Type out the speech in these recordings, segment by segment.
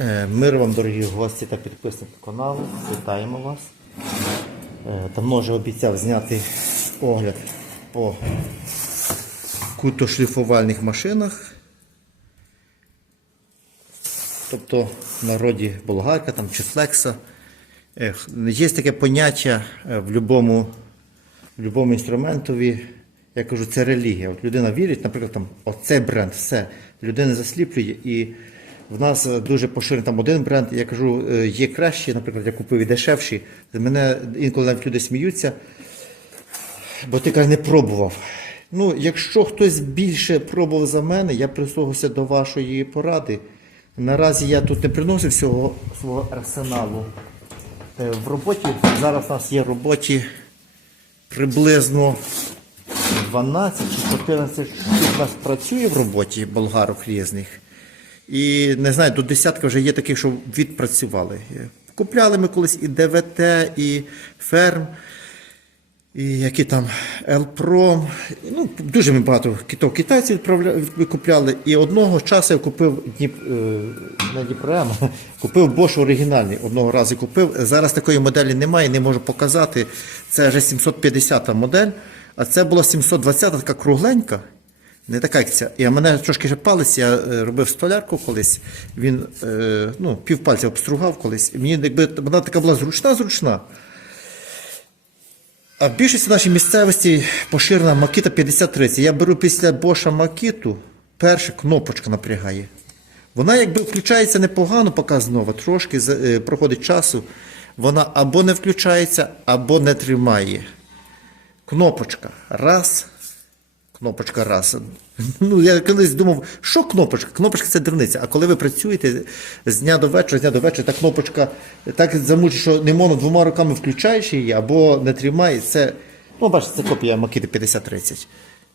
Е, Мир вам, дорогі гості та підписники каналу. Вітаємо вас. Е, Давно вже обіцяв зняти огляд по кутошліфувальних машинах. Тобто в народі болгарка там, чи флекса. Е, Є таке поняття в будь-якому в інструментові, я кажу, це релігія. От людина вірить, наприклад, там, оце бренд, все. Людина засліплює. І в нас е, дуже поширений там один бренд. Я кажу, е, є кращі, наприклад, я купив і дешевші. Мене інколи навіть люди сміються, бо ти каже, не пробував. Ну, якщо хтось більше пробував за мене, я прислухався до вашої поради. Наразі я тут не приносив всього свого арсеналу. Е, В роботі зараз у нас є в роботі приблизно 12 чи 14 штук у нас працює в роботі болгарок різних. І не знаю, до десятка вже є таких, що відпрацювали. Купляли ми колись і ДВТ, і Ферм, і які там Елпром. Ну, дуже ми багато китов китайців купляли. І одного часу я купив Дніп, е, не Дніпрем, купив Bosch оригінальний. Одного разу купив. Зараз такої моделі немає, не можу показати. Це вже 750 модель, а це була 720 така кругленька. Не така як ця. І мене трошки ще палець, я е, робив столярку колись. Він е, ну, півпальця обстругав колись. Мені якби вона така була зручна, зручна. А в більшості нашій місцевості поширена Макіта 5030. Я беру після Боша Макіту, перша кнопочка напрягає. Вона якби включається непогано, поки знову, трошки е, проходить часу, вона або не включається, або не тримає. Кнопочка. Раз. Кнопочка раз. Ну, я колись думав, що кнопочка? Кнопочка це дурниця. А коли ви працюєте з дня до вечора, з дня до вечора, та кнопочка так замучить, що не можна двома руками включаєш її або не тримає. Це, ну, бачите, це копія Макіти 5030.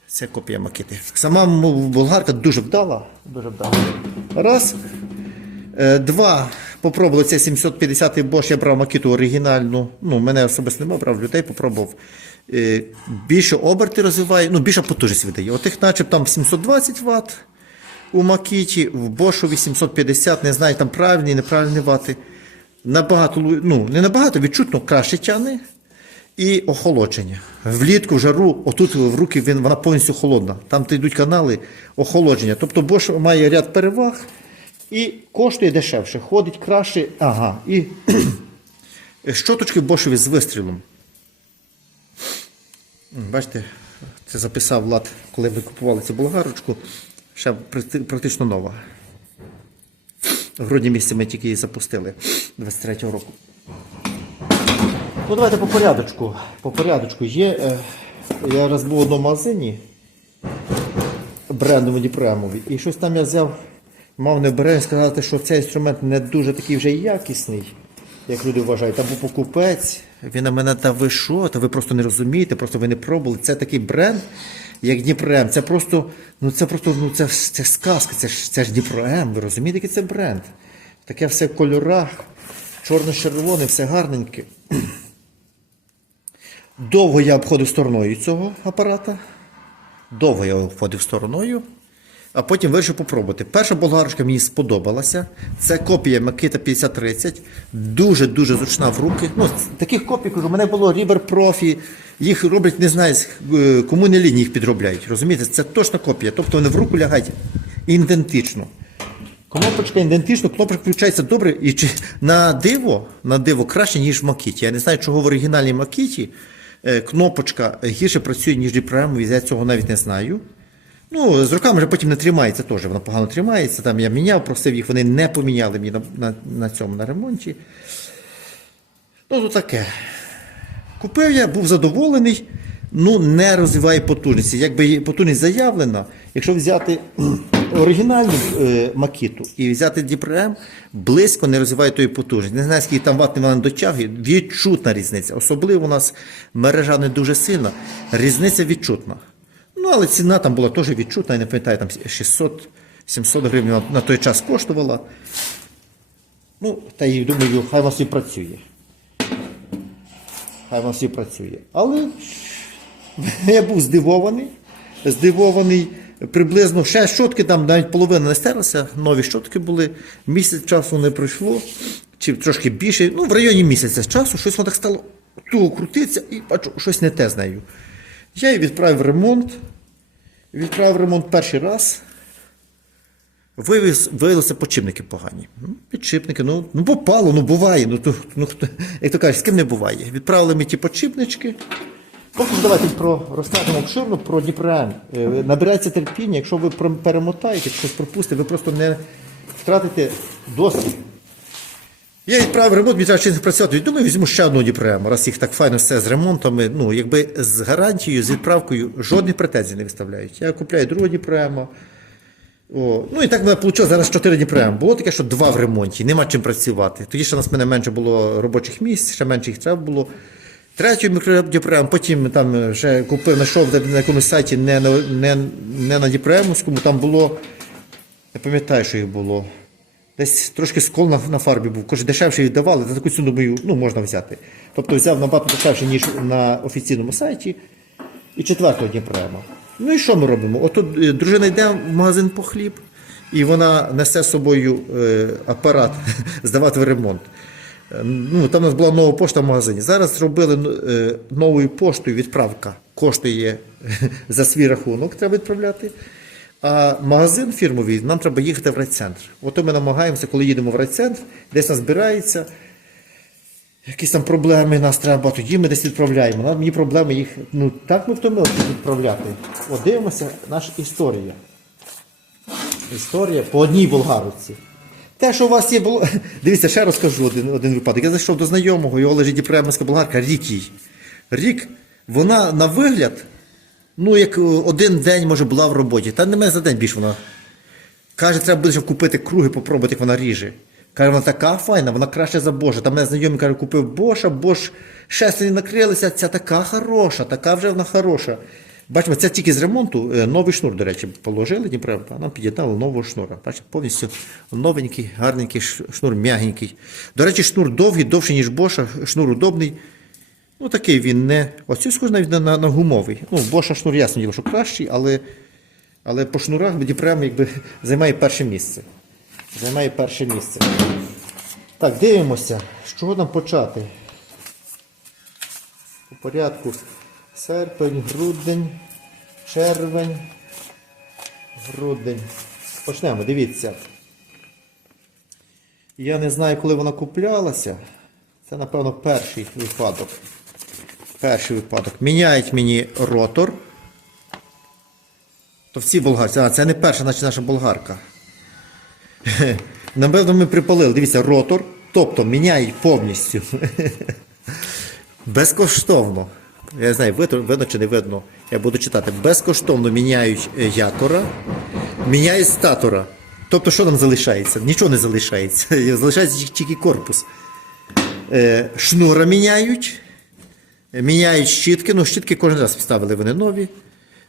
Це копія Макіти. Сама болгарка дуже вдала. Дуже вдала. Раз. Е, Два. Попробували це 750-й Bosch, я брав макіту оригінальну. Ну, мене особисто немає, брав людей, попробував. Е, Більше оберти розвиває, ну, більша потужність видає. Отих, начеб там 720 Вт у макіті, в Bosch 850, не знаю, там правильні, неправильні вати. Набагато, ну, не набагато, відчутно краще тягне. І охолодження. Влітку, в жару, отут в руки він, вона повністю холодна. Там йдуть канали охолодження. Тобто Bosch має ряд переваг і коштує дешевше, ходить краще. Ага. І щоточки Бошові з вистрілом. Бачите, це записав Влад, коли ми купували цю болгарочку. Ще практично нова. В грудні місяці ми тільки її запустили 23-го року. Ну, давайте по порядочку. По порядочку є. Е, я раз був в одному магазині брендовому Діпремові, і щось там я взяв, мав не сказати, що цей інструмент не дуже такий вже якісний, як люди вважають. Був покупець, він на мене та ви що, та ви просто не розумієте, просто ви не пробували. Це такий бренд, як Дніпрем. Це просто, ну це просто ну, це, це сказка, це ж, це ж Дніпром, ви розумієте, який це бренд? Таке все в кольорах, чорно-червоне, все гарненьке. Довго я обходив стороною цього апарата. Довго я обходив стороною, а потім вирішив попробувати. Перша болгарочка мені сподобалася. Це копія Makita 5030. Дуже-дуже зручна в руки. Ну, таких копій, кажу, у мене було River Profi. Їх роблять, не знаю, е, кому не лінії їх підробляють. Розумієте, це точна копія. Тобто вони в руку лягають ідентично. Кнопочка ідентично, кнопочка включається добре і чи на диво, на диво краще, ніж в Макіті. Я не знаю, чого в оригінальній Макіті е, кнопочка гірше працює, ніж Діпремові, я цього навіть не знаю. Ну, з руками вже потім не тримається теж, вона погано тримається. Там я міняв, просив їх, вони не поміняли мені на, на, на цьому на ремонті. Ну, то таке. Купив я, був задоволений, ну не розвиває потужності. Якби потужність заявлена, якщо взяти оригінальну е, макіту і взяти Діпрем, близько не розвиває тої потужності. Не знаю, скільки там ватт вона дотягує, відчутна різниця. Особливо у нас мережа не дуже сильна, різниця відчутна. Ну, але ціна там була теж відчутна, я не пам'ятаю, там 600-700 гривень на- той час коштувала. Ну, та й думаю, хай вас і працює. Хай вам всі працює. Але я був здивований. Здивований приблизно ще щотки, там навіть половина не стерлася, нові щотки були. Місяць часу не пройшло, чи трошки більше. Ну, в районі місяця часу щось воно так стало туго крутитися і бачу, щось не те з нею. Я її відправив ремонт. Відправив ремонт перший раз. Вивіз, виявилися подшипники погані. Ну, підшипники, ну, ну попало, ну буває. Ну, ну, як то кажуть, з ким не буває. Відправили ми ті подшипнички. Потім давайте про розкажемо обширно про Дніпром. Е, Набирається терпіння, якщо ви перемотаєте, щось пропустите, ви просто не втратите досвід. Я відправив ремонт, мені треба чим працювати. Думаю, візьму ще одну Діпрему, раз їх так файно все з ремонтами. Ну, якби з гарантією, з відправкою жодних претензій не виставляють. Я купляю другу Діпрему. Ну і так мене вийшло зараз 4 Дніпрем. Було таке, що два в ремонті, нема чим працювати. Тоді ще у нас в мене менше було робочих місць, ще менше їх треба було. Третю мікродіпрем, потім там ще купив, знайшов на якомусь сайті не на, не, не на Діпремовському, там було, не пам'ятаю, що їх було. Десь трошки скол на, на фарбі був, каже, дешевше віддавали, за таку ціну думаю, ну можна взяти. Тобто взяв набагато дешевше, ніж на офіційному сайті. І четвертого Дніпрема. Ну і що ми робимо? От тут е, дружина йде в магазин по хліб, і вона несе з собою е, апарат здавати в ремонт. Е, Ну, там у нас була нова пошта в магазині. Зараз зробили ну, е, новою поштою відправка. Коштує за свій рахунок, треба відправляти. А магазин фірмовий, нам треба їхати в райцентр. От ми намагаємося, коли їдемо в райцентр, десь нас збирається, якісь там проблеми нас треба, тоді ми десь відправляємо. Нам мені проблеми їх. Ну так ми втомилися відправляти. От дивимося, наша історія. Історія по одній болгаруці. Те, що у вас є було. Дивіться, ще розкажу один, один випадок. Я зайшов до знайомого, його лежить діпремська болгарка, рік їй. Рік, вона на вигляд, ну, як е, один день, може, була в роботі. Та не мене за день більше вона. Каже, треба буде купити круги, попробувати, як вона ріже. Каже, вона така файна, вона краще за Боша. Там мене знайомий каже, купив Боша, Бош шестерні накрилися, ця така хороша, така вже вона хороша. Бачимо, це тільки з ремонту. е, Новий шнур, до речі, положили Дніпро, а нам під'єднали нового шнура. Бачите, повністю новенький, гарненький шнур, м'ягенький. До речі, шнур довгий, довший, ніж Боша, шнур удобний. Ну, такий він не. Ось схоже навіть на, на, на гумовий. Ну, Боша шнур, ясно діло, що кращий, але, але по шнурах Дніпрем якби займає перше місце. Займає перше місце. Так, дивимося, з чого нам почати. По порядку. Серпень, грудень, червень, грудень. Почнемо, дивіться. Я не знаю, коли вона куплялася. Це, напевно, перший випадок. Перший випадок. Міняють мені ротор. То всі болгарці. А, це не перша, значить наша болгарка. Напевно, ми припалили. Дивіться, ротор. Тобто міняють повністю. Безкоштовно. Я не знаю, видно, чи не видно. Я буду читати. Безкоштовно міняють е, якора, міняють статора. Тобто, що нам залишається? Нічого не залишається. Залишається тільки- тільки корпус. Е, Шнура міняють. Е, Міняють щітки. Ну, щітки кожен раз вставили вони нові.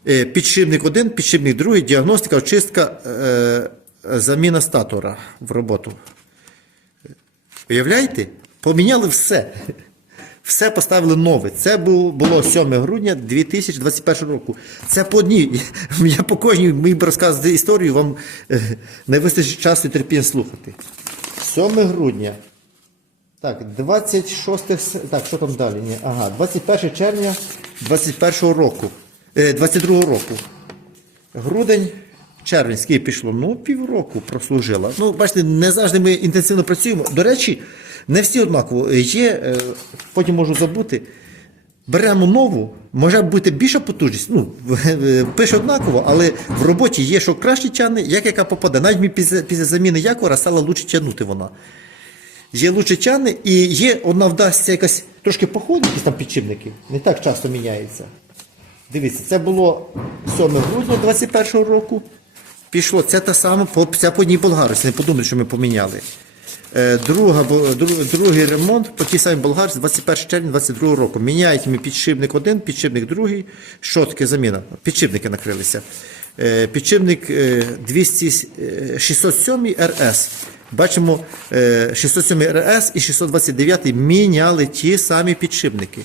Е, Підшипник один, підшипник другий, діагностика, очистка, е, заміна статора в роботу. Уявляєте? Поміняли все. Все поставили нове. Це було, було 7 грудня 2021 року. Це по одній. Я по кожній би розказувати історію, вам не вистачить часу і терпіння слухати. 7 грудня. Так, 26 Так, що там далі? Ні. Ага, 21 червня 21 року. Е, 22 року. Грудень, червень, скільки пішло? Ну, півроку прослужила. Ну, бачите, не завжди ми інтенсивно працюємо. До речі, не всі однаково. Є, е, потім можу забути. Беремо нову, може бути більша потужність. Ну, пише однаково, але в роботі є, що краще тягне, як яка попаде. Навіть після, після заміни якора стала лучше тягнути вона. Є тягне, і є, одна вдасться якась трошки походить, якісь там підшипники, не так часто міняється. Дивіться, це було 7 грудня 21 року. Пішло це те саме, по- це по одній болгарці, не подумали, що ми поміняли. Е, Друга, другий ремонт по тій самій болгарці 21 червня 22 року. Міняють ми підшипник один, підшипник другий, щотки заміна. Підшипники накрилися. Е, Підшипник е, 200, е, 607 РС. Бачимо, е, 607 РС і 629 міняли ті самі підшипники.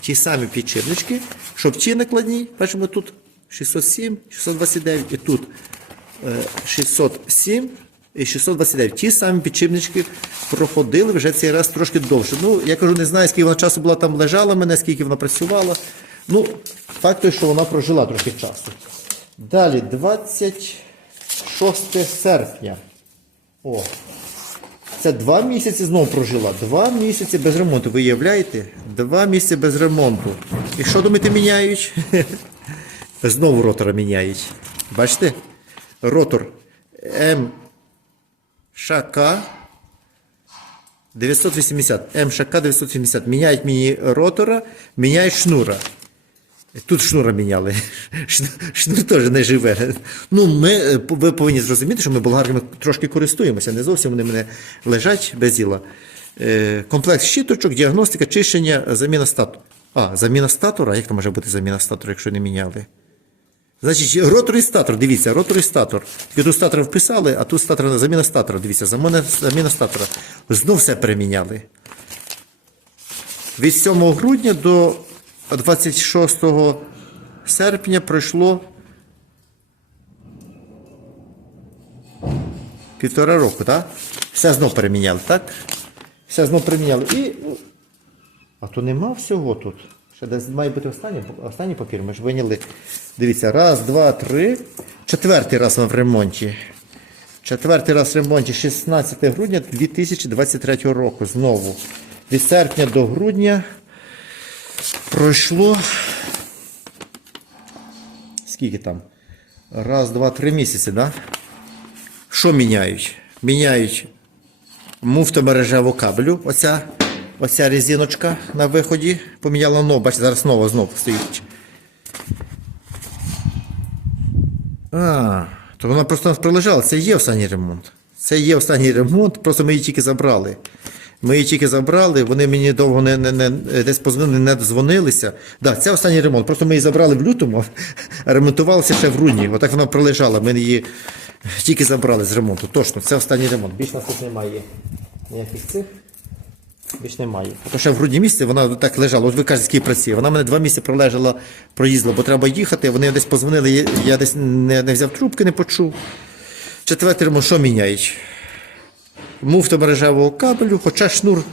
Ті самі підшипнички, щоб ті накладні, бачимо тут 607, 629 і тут е, 607 і 629. Ті самі підшипнички проходили вже цей раз трошки довше. Ну, я кажу, не знаю, скільки вона часу була там лежала мене, скільки вона працювала. Ну, факт той, що вона прожила трохи часу. Далі, 26 серпня. О, це два місяці знову прожила. Два місяці без ремонту. Ви уявляєте? Два місяці без ремонту. І що думаєте, міняють? Знову ротора міняють. Бачите? Ротор МШК 980. МШК 980. Міняють мені ротора, міняють шнура. Тут шнура міняли. Шнур, теж не живе. Ну, ми, е, ви повинні зрозуміти, що ми болгарками трошки користуємося. Не зовсім вони мене лежать без діла. Е, Комплекс щіточок, діагностика, чищення, заміна статора. А, заміна статора? Як то може бути заміна статора, якщо не міняли? Значить, ротор статор, дивіться, ротор і статор. Тільки тут статора вписали, а тут статор, заміна статора. Дивіться, заміна, заміна статора. Знов все переміняли. Від 7 грудня до 26 серпня пройшло півтора року, так? Все знов переміняли, так? Все знов переміняли. І. ну, А то нема всього тут. Ще десь має бути останній, останній папір. Ми ж виняли. Дивіться, раз, два, три. Четвертий раз ми в ремонті. Четвертий раз в ремонті 16 грудня 2023 року. Знову. Від серпня до грудня пройшло. Скільки там? Раз, два, три місяці, да? Що міняють? Міняють муфтомережеву кабелю. Оця, оця резиночка на виході. Поміняла нову, бачите, зараз нова знову стоїть. А, то вона просто нас прилежала. Це є останній ремонт. Це є останній ремонт, просто ми її тільки забрали. Ми її тільки забрали, вони мені довго не, не, не десь позвонили, не дзвонилися. Да, це останній ремонт. Просто ми її забрали в лютому, а ремонтувалася ще в грудні. Отак вона пролежала. Ми її тільки забрали з ремонту. Точно, це останній ремонт. Більш нас тут немає ніяких цих. Більш немає. То ще в грудні місяці вона так лежала. От ви кажете, скільки працює. Вона мене два місяці пролежала, проїздила, бо треба їхати. Вони десь позвонили, я десь не, не взяв трубки, не почув. Четвертий ремонт, що міняють? Муфта мережевого кабелю, хоча шнур.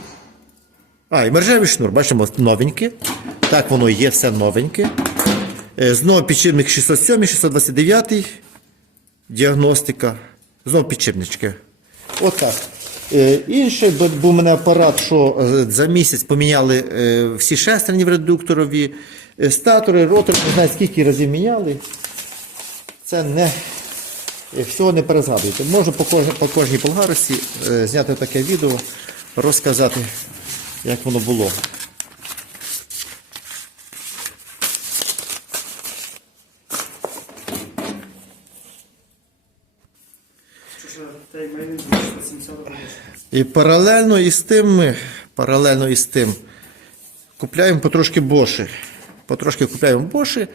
А, і мережевий шнур, бачимо, новеньке. Так воно є, все новеньке. Е, Знову підшипник 607, 629, діагностика. Знову підшипнички. Отак. Е, Інший був у мене апарат, що е, за місяць поміняли всі шестерні в редукторові, статори, ротори, не знаю, скільки разів міняли. Це не всього не перезгадуєте. Можу по, кож, по кожній болгарості е, зняти таке відео, розказати, як воно було. Що ж, та й майже 270 років. І паралельно із тим ми, паралельно із тим, купляємо потрошки боші. Потрошки купляємо боші,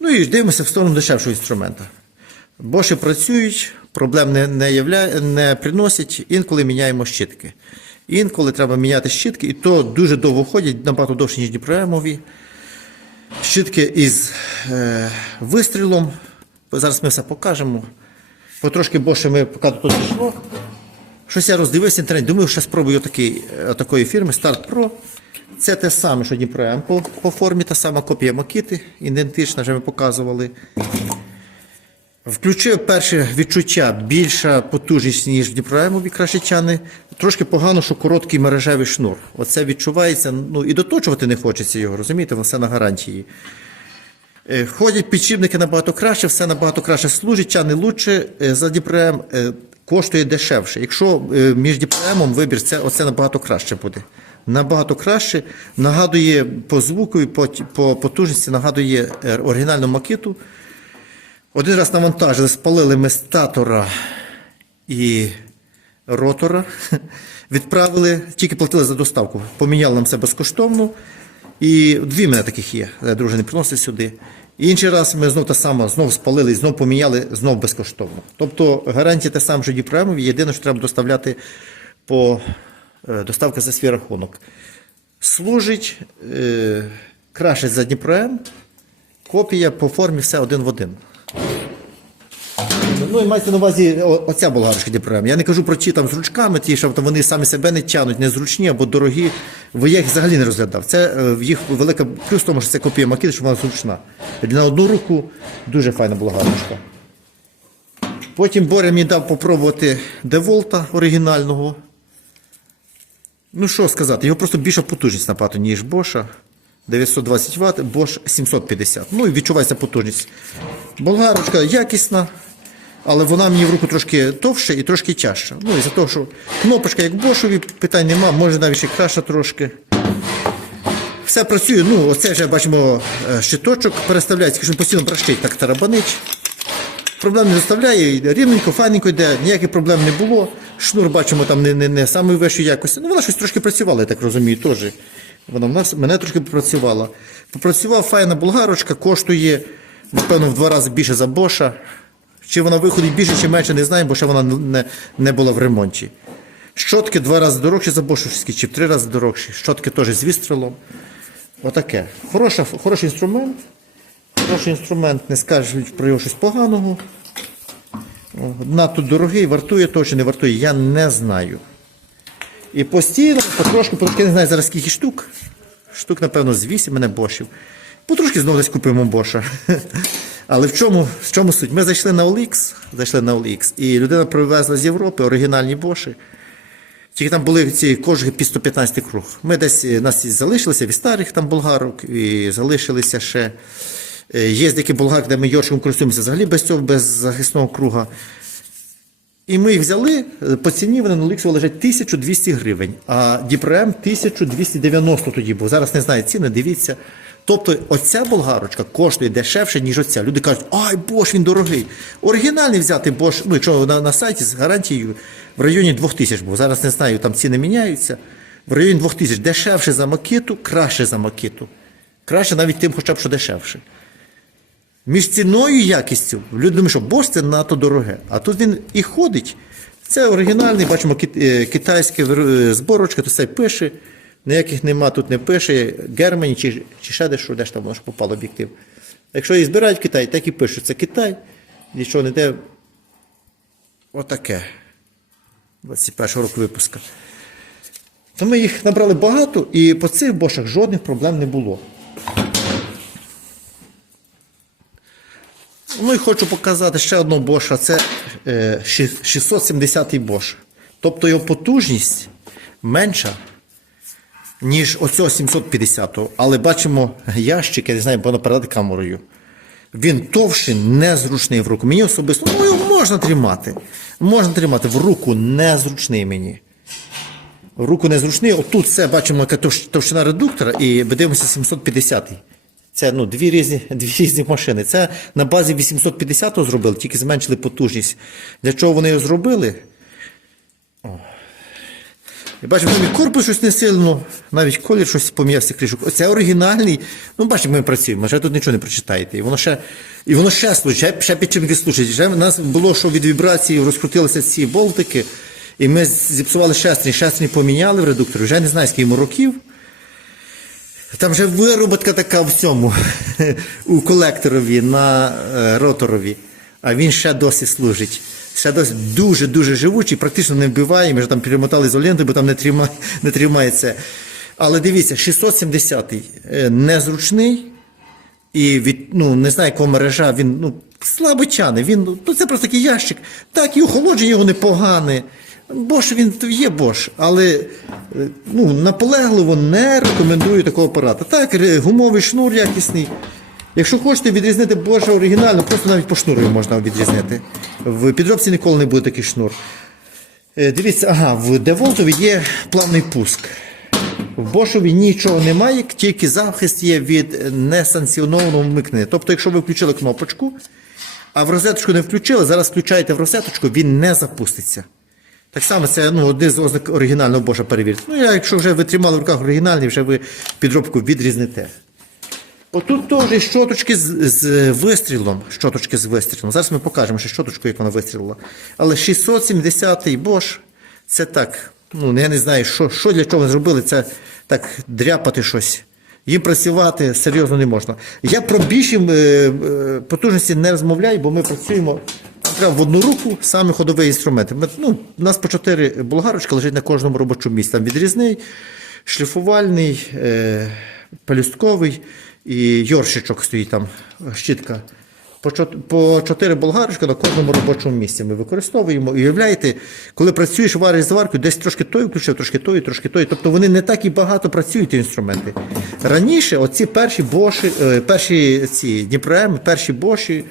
ну і дивимося в сторону дешевшого інструмента. Боші працюють, проблем не, не, явля... не приносять, інколи міняємо щітки. Інколи треба міняти щітки, і то дуже довго ходять, набагато довше, ніж дніпроемові. Щітки із е, вистрілом. Зараз ми все покажемо. Потрошки боші ми поки тут пішло. Щось я роздивився в інтернеті, думаю, що спробую такий, такої фірми Start Pro. Це те саме, що Дніпро по, по формі, та сама копія Макіти, ідентична, вже ми показували. Включив перше відчуття більша потужність, ніж в Дніпроемові крашичани. Трошки погано, що короткий мережевий шнур. Оце відчувається. Ну і доточувати не хочеться його, розумієте, все на гарантії. Е, Ходять підшипники набагато краще, все набагато краще служить, чани лучше е, за Діпрем коштує дешевше. Якщо е, між Діпремом вибір, це оце набагато краще буде. Набагато краще. Нагадує по звуку і по, по потужності, нагадує е, оригінальну макету. Один раз навантажили, спалили ми статора і ротора, відправили, тільки платили за доставку. Поміняли нам це безкоштовно. І дві мене таких є. Дружини приносить сюди. І інший раз ми знов те саме, знов спалили, і знов поміняли, знов безкоштовно. Тобто гарантія те саме, що Діпремові, єдине, що треба доставляти по е, доставка за свій рахунок. Служить е, краще за Дніпром, Копія по формі все один в один. Ну і мається на увазі о- оця болгарочка діапрагма. Я не кажу про ті там з ручками, ті, що там вони самі себе не тягнуть, незручні або дорогі. Бо я їх взагалі не розглядав. Це е, в їх велика плюс в тому, що це копія макіти, що вона зручна. На одну руку дуже файна болгарочка. Потім Боря мені дав попробувати Деволта оригінального. Ну що сказати, його просто більша потужність нападу, ніж Боша. 920 Вт, Bosch 750. Ну і відчувається потужність. Болгарочка якісна, але вона мені в руку трошки товще і трошки тяжча. Ну і за того, що кнопочка як Бошові, питань нема, може навіть ще краще трошки. Все працює, ну оце вже бачимо е, щиточок переставляється, що постійно бращить, так тарабанить. Проблем не доставляє, рівненько, файненько йде, ніяких проблем не було. Шнур бачимо там не, не, не самої вищої якості. Ну вона щось трошки працювала, я так розумію, теж. Вона в нас мене трошки попрацювала. Попрацював файна болгарочка, коштує, напевно, в два рази більше за Боша. Чи вона виходить більше, чи менше, не знаю, бо ще вона не, не була в ремонті. Щотки два рази дорожчі за Бошовські, чи в три рази дорожчі. Щотки теж з вістрелом. Отаке. Хороша, хороший інструмент. Хороший інструмент, не скажеш про його щось поганого. Надто дорогий, вартує того чи не вартує, я не знаю. І постійно, потрошки, потрошки, не знаю зараз скільки штук. Штук, напевно, з 8 мене бошів. Потрошки знову десь купуємо боша. Але в чому, в чому суть? Ми зайшли на OLX, зайшли на OLX, і людина привезла з Європи оригінальні боші. Тільки там були ці кожуги під 115 круг. Ми десь е, нас залишилися від старих там болгарок, і залишилися ще. е, Є деякі болгарки, де ми йоршиком користуємося взагалі без цього, без захисного круга. І ми їх взяли, е, по ціні вони на Ліксу лежать 1200 гривень, а Діпрем 1290 тоді був. Зараз не знаю ціни, дивіться. Тобто оця болгарочка коштує дешевше, ніж оця. Люди кажуть, ай, Бош, він дорогий. Оригінальний взяти Бош, ну якщо на, на сайті з гарантією в районі 2000 був. Зараз не знаю, там ціни міняються. В районі 2000 дешевше за макіту, краще за макіту. Краще навіть тим, хоча б що дешевше. Між ціною і якістю. Люди думають, що Bosch це надто дороге. А тут він і ходить. Це оригінальний, бачимо, е, китайське е, зборочка, то все пише. Ніяких нема, тут не пише. Германі чи, чи ще дещо, де ж там воно ж попало об'єктив. Якщо її збирають Китай, так і пишуть. Це Китай. Нічого не де. Отаке. 21 року випуска. То ми їх набрали багато, і по цих бошах жодних проблем не було. Ну і хочу показати ще одного боша. Це е, 670-й бош. Тобто його потужність менша, ніж оцього 750-го. Але бачимо ящик, я не знаю, можна передати камерою. Він товщий, незручний в руку. Мені особисто ну, його можна тримати. Можна тримати в руку незручний мені. В руку незручний. Отут все бачимо, яка товщина редуктора, і дивимося 750-й. Це ну, дві, різні, дві різні машини. Це на базі 850-го зробили, тільки зменшили потужність. Для чого вони його зробили? Бачимо, там і корпус щось не сильно, навіть колір щось пом'явся кришок. Оце оригінальний. Ну, бачимо, ми працюємо, ще тут нічого не прочитаєте. І воно ще, і воно ще служить, ще, ще підчинки служить. В нас було, що від вібрації розкрутилися ці болтики, і ми зіпсували шестерні. Шестерні поміняли в редукторі, вже не знаю, скільки років. Там вже вироботка така в цьому, у колекторові на е, роторові, а він ще досі служить. Ще досі дуже-дуже живучий, практично не вбиває. Ми ж там перемотали ізолентою, бо там не тримає, не тримається. Але дивіться, 670-й е, незручний, і від, ну, не знаю, якого мережа, він ну, слабо тяне. Він, ну, це просто такий ящик. Так, і охолодження його непогане. Бош він є Бош, але е, ну, наполегливо не рекомендую такого апарата. Так, гумовий шнур якісний. Якщо хочете відрізнити Боша оригінально, просто навіть по шнуру можна відрізнити. В підробці ніколи не буде такий шнур. Е, Дивіться, ага, в Деволтові є плавний пуск. В Бошові нічого немає, тільки захист є від несанкціонованого вмикнення. Тобто, якщо ви включили кнопочку, а в розеточку не включили, зараз включаєте в розеточку, він не запуститься. Так само це ну, один з ознак оригінального Боша перевірити. Ну, якщо вже ви тримали в руках оригінальний, вже ви підробку відрізните. Отут теж щоточки з, з вистрілом. Щоточки з вистрілом. Зараз ми покажемо, що щоточку, як вона вистрілила. Але 670-й Bosch, це так. Ну, я не знаю, що, що для чого зробили. Це так дряпати щось. Їм працювати серйозно не можна. Я про більші е, е, потужності не розмовляю, бо ми працюємо в одну руку саме ходові інструменти. Ми, ну, у нас по чотири болгарочки лежать на кожному робочому місці. Там відрізний, шліфувальний, е, пелюстковий і йоршичок стоїть там, щітка. По, чотири болгарочки на кожному робочому місці ми використовуємо. І уявляєте, коли працюєш вариш зваркою, десь трошки той включив, трошки той, трошки той. Тобто вони не так і багато працюють, ті інструменти. Раніше оці перші боші, е, перші ці Дніпром, перші боші,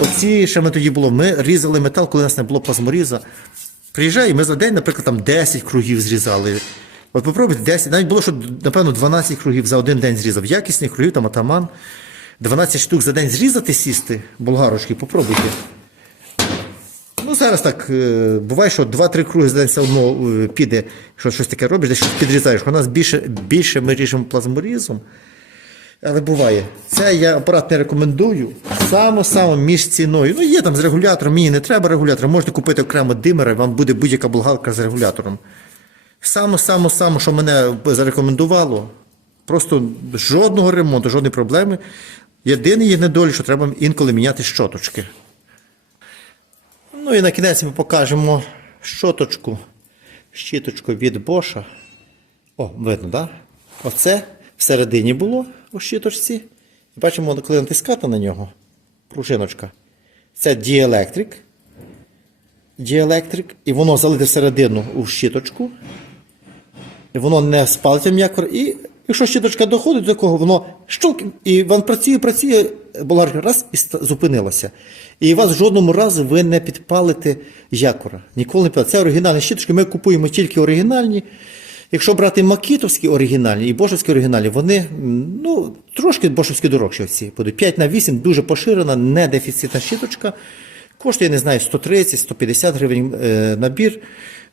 оці ще ми тоді було, ми різали метал, коли у нас не було плазморіза. Приїжджає, і ми за день, наприклад, там 10 кругів зрізали. От попробуйте 10, навіть було, що, напевно, 12 кругів за один день зрізав. Якісних кругів, там атаман. 12 штук за день зрізати сісти, болгарочки, попробуйте. Ну, зараз так, е, буває, що 2-3 круги за день все одно е, піде, що щось таке робиш, десь щось підрізаєш. У нас більше, більше ми ріжемо плазморізом. Але буває. Це я апарат не рекомендую. Саме-саме між ціною. Ну, є там з регулятором, мені не треба регулятора. Можете купити окремо димера, вам буде будь-яка болгарка з регулятором. Саме-саме-саме, що мене зарекомендувало, просто жодного ремонту, жодної проблеми. Єдиний є недолік, що треба інколи міняти щоточки. Ну і на кінець ми покажемо щоточку, щіточку від Боша. О, видно, так? Да? Оце всередині було у щіточці. І бачимо, коли натискати на нього, пружиночка. Це діелектрик. Діелектрик, і воно залите всередину у щіточку. Воно не спалиться м'яко. І якщо щіточка доходить до такого, воно щолк, і він працює, працює, болгарка раз і зупинилася. І вас жодному разу ви не підпалите якора. Ніколи не підпалите. Це оригінальні щіточки, ми купуємо тільки оригінальні. Якщо брати макітовські оригінальні і бошовські оригінальні, вони ну, трошки бошовські дорожчі оці будуть. 5 на 8 дуже поширена, не дефіцитна щіточка. Коштує, я не знаю, 130-150 гривень е, набір.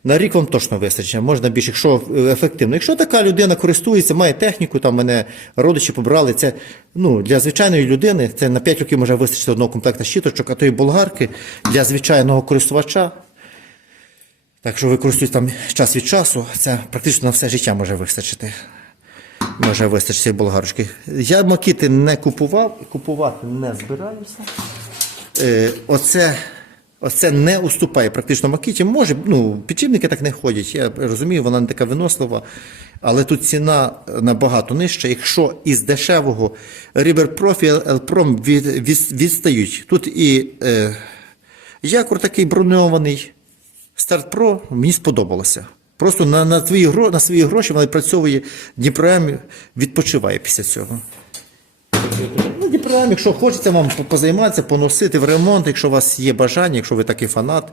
На рік вам точно вистачить, можна більше, якщо ефективно. Якщо така людина користується, має техніку, там мене родичі побрали, це ну, для звичайної людини це на 5 років може вистачити одного комплекта щіточок, а то і болгарки для звичайного користувача. Так що ви користуєтесь там час від часу, це практично на все життя може вистачити. Може вистачити цієї болгарочки. Я макіти не купував купувати не збираюся. Е, оце, оце не уступає практично макіті. Може, ну, підшипники так не ходять. Я розумію, вона не така винослива. Але тут ціна набагато нижча. Якщо із дешевого Profi Elprom від, від, відстають. Тут і е, якор такий броньований. Старт Pro мені сподобалося. Просто на, на, твої, на свої гроші вона відпрацьовує Дніпром, відпочиває після цього. Ну, якщо хочеться вам позайматися, поносити в ремонт, якщо у вас є бажання, якщо ви такий фанат.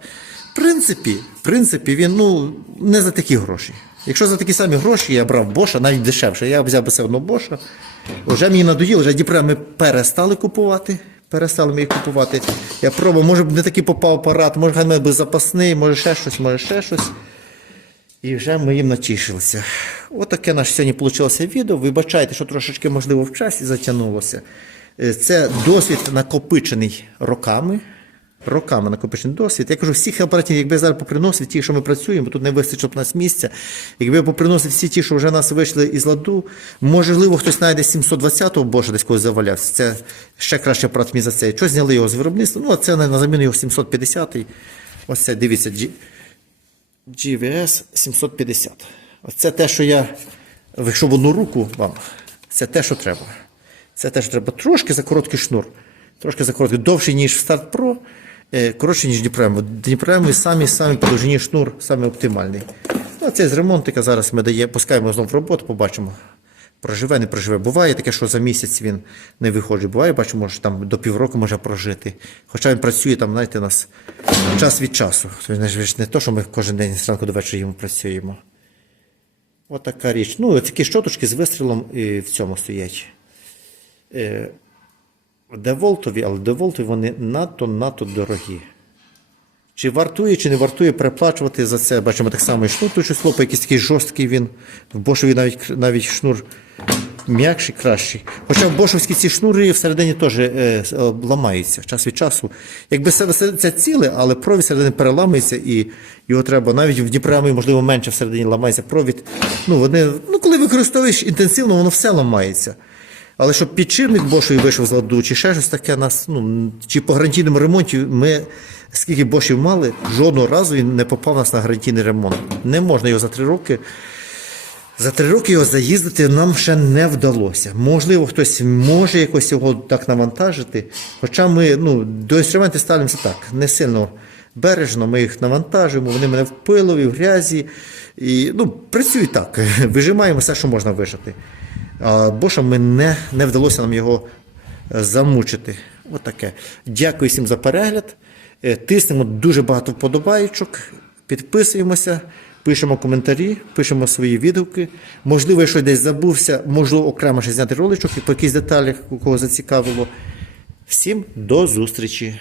В принципі, в принципі, він ну, не за такі гроші. Якщо за такі самі гроші я брав Боша, навіть дешевше, я взяв би все одно Боша. Вже мені надоїло, вже Дніпра ми перестали купувати. Перестали ми їх купувати. Я пробував, може б не такий попав апарат, може хай би запасний, може ще щось, може ще щось. І вже ми їм натішилися. Отаке наше сьогодні вийшло відео. Вибачайте, що трошечки, можливо, в часі затягнулося. Е, Це досвід накопичений роками. Роками накопичений досвід. Я кажу, всіх апаратів, якби я зараз поприносив ті, що ми працюємо, тут не вистачило б нас місця. Якби я поприносив всі ті, що вже нас вийшли із ладу, можливо, хтось знайде 720-го боже десь когось завалявся. Це ще краще апарат мені за це. Що зняли його з виробництва? Ну, а це на заміну його 750-й. Ось це, дивіться, G- GVS 750. Оце те, що я, якщо в одну руку вам, це те, що треба. Це те, що треба. Трошки за короткий шнур. Трошки за короткий, довший, ніж в Start Pro, е, коротший, ніж Дніпрем. Дніпрем самі, самі по довжині шнур, саме оптимальний. Ну, це з ремонтика зараз ми дає, пускаємо знову в роботу, побачимо. Проживе, не проживе. Буває таке, що за місяць він не виходить. Буває, бачимо, що там до півроку може прожити. Хоча він працює там, знаєте, нас час від часу. Тобто, не то, що ми кожен день з ранку до вечора йому працюємо. Отака річ. Ну, такі щоточки з вистрілом і в цьому стоять. Е, Деволтові, але деволтові вони надто-надто дорогі. Чи вартує, чи не вартує переплачувати за це? Бачимо так само і шнур, тут лопає, якийсь такий жорсткий він. В Бошові навіть, навіть шнур м'якший, кращий. Хоча в Бошовські ці шнури всередині теж е, ламаються час від часу. Якби це, ціле, але провід всередині переламується і його треба навіть в Дніпремі, можливо, менше всередині ламається провід. Ну, вони, ну, коли використовуєш інтенсивно, воно все ламається. Але щоб підшипник бошовий вийшов з ладу, чи ще щось таке нас, ну, чи по гарантійному ремонті ми скільки бошів мали, жодного разу він не попав нас на гарантійний ремонт. Не можна його за три роки. За три роки його заїздити нам ще не вдалося. Можливо, хтось може якось його так навантажити. Хоча ми ну, до інструментів ставимося так, не сильно бережно, ми їх навантажуємо, вони мене в пилові, в грязі. І ну, працюють так. Вижимаємо все, що можна вижити. А Боша ми не, не вдалося нам його е, замучити. Отаке. Дякую всім за перегляд. Е, Тиснемо дуже багато вподобайочок, підписуємося, пишемо коментарі, пишемо свої відгуки. Можливо, я щось десь забувся, можливо, окремо ще зняти роличок і по якихось деталях, кого зацікавило. Всім до зустрічі!